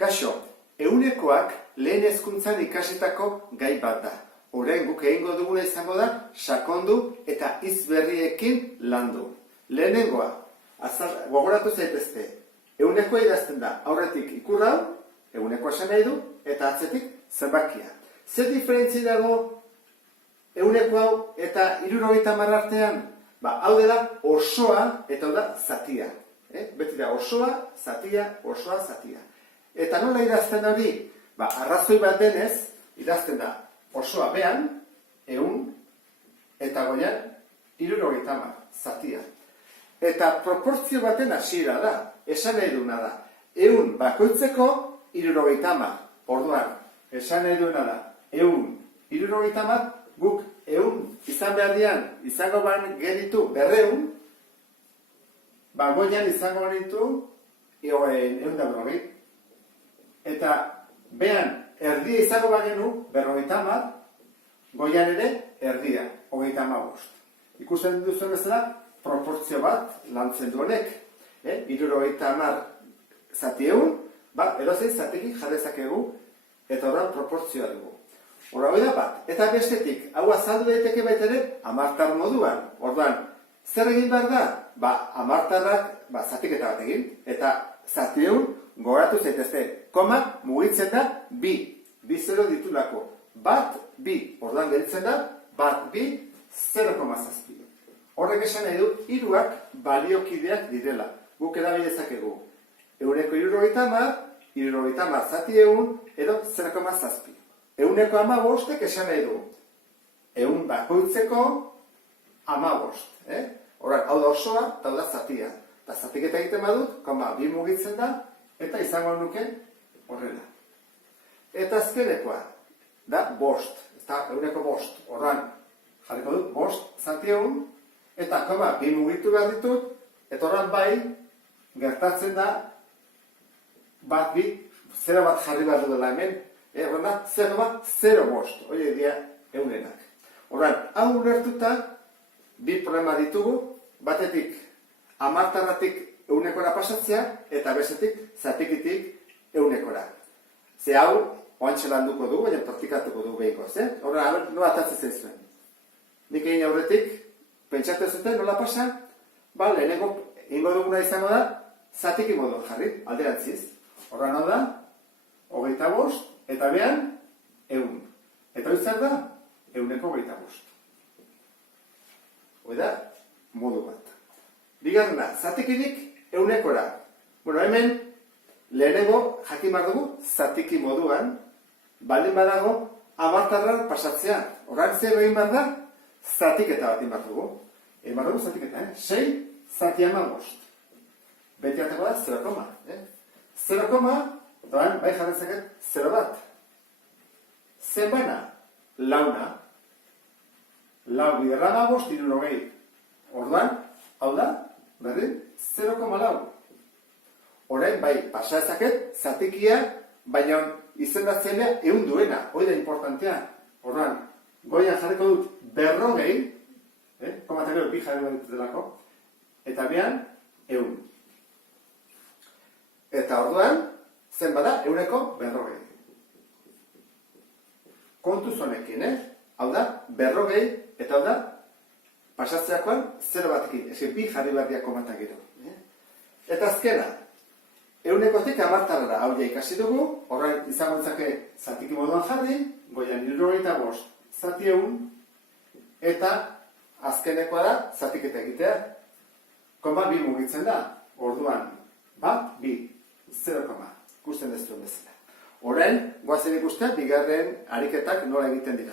Kaixo, ehunekoak lehen hezkuntzan ikasitako gai bat da. Orain guk egingo duguna izango da, sakondu eta hitz berriekin landu. Lehenengoa, gogoratu zaitezte, ehunekoa idazten da, aurretik ikur hau, ehunekoa esan nahi du, eta atzetik zenbakia. Zer diferentzi dago ehuneko hau eta 70 artean? Hau dela osoa eta hau da zatia. Beti da osoa, zatia, osoa, zatia. Eta nola idazten da hori? Arrazoi bat denez, idazten da osoa behan, 100, eta goian 70 zatia. Eta proportzio baten hasiera da, esan nahi duena da. 100 bakoitzeko 70. Orduan, esan nahi duena da, 100, 70, guk 100 izan behar dian, izango genitu 200, goian izango genitu 150. Eta behan erdia izango bagenu 50, goian ere erdia, 35. Ikusten duzuen bezala, proportzio bat lantzen du honek. 70 zati 100, edozein zatekin jadezakegu, eta horren proportzioa dugu. Horra hori da bat, eta bestetik, hau azaldu daiteke baita ere, amartar moduan. Orduan, zer egin behar da? Amartarrak, zatiketa bat egin, eta zati 100, gogoratu zaitezte, koma mugitzen da 2, 2 zero ditulako. 1, 2, orduan geritzen da, 1, 2, 0,7. Horrek esan nahi du, hiruak baliokideak direla. Guk erabili dezakegu. Ehuneko 70, 70 zati 100, edo 0,7. Ehuneko 15 esan nahi du. 100 bakoitzeko 15. Horren, hau da osoa, eta hau da zatia. Eta zatiketa egiten badut, 2 mugitzen da, eta izango nuke horrela. Eta azkenekoa, da 5. Eta ehuneko 5. Horren, jarriko dut 5 zati 1, eta 2 mugitu behar ditut, eta horren bai, gertatzen da, 1, 2, 0 bat jarri behar dudela hemen, horren da, 0,05. Hori dira ehunenak. Horren, hau ulertuta, 2 problema ditugu, batetik, amartarratik ehunekora pasatzea, eta bestetik, zatikitik ehunekora. Ze hau, oantxe landuko dugu, baina praktikatuko dugu behikoz. Horren, nola atatzen zaizuen. Nik egin aurretik, pentsatu zuten, nola pasa? Lehenengo, ingo duguna izango da, zatiki moduan jarri, alderantziz. Horren hau da, 25, eta behan, 100. Eta hori zer da, ehuneko 25. Hoi da, modu bat. Bigarrena, zatikirik ehunekora. Hemen, lehenengo jakin behar dugu, zatiki moduan, baldin badago, amartarra pasatzea. Horren zer egin behar da, zatiketa bat behar dugu. Egin behar dugu zatiketa, 6 zati 15. Beti atako da, 0, 0, doan, bai jarrezaket, 0 bat. Zenbana, launa. Lau biderra 15, 70. Orduan, hau da, berdin, 0,4. Orain, bai, pasa ezaket, zatikia, baina izendatzenea ehun duena. Hoi da importantea. Orduan, goian jarriko dut 40, komata gero, 2 jarri bat delako, eta behan, 100. Eta orduan, zen bada, ehuneko 40. Kontuz honekin, hau da, 40, eta hau da, pasatzeakoan 0 batekin. Eski, 2 jarri behar komata gero. Eta azkena, ehunekotik amartarra hau ja ikasi dugu, horrein izango ditzake zatiki moduan jarri, goian 75 zati 100, eta azkenekoa da zatiketa egitea. 2 mugitzen da, orduan, 2, 0, ikusten ez duen bezala. Horrein, goazen ikustea, bigarren ariketak nola egiten dira.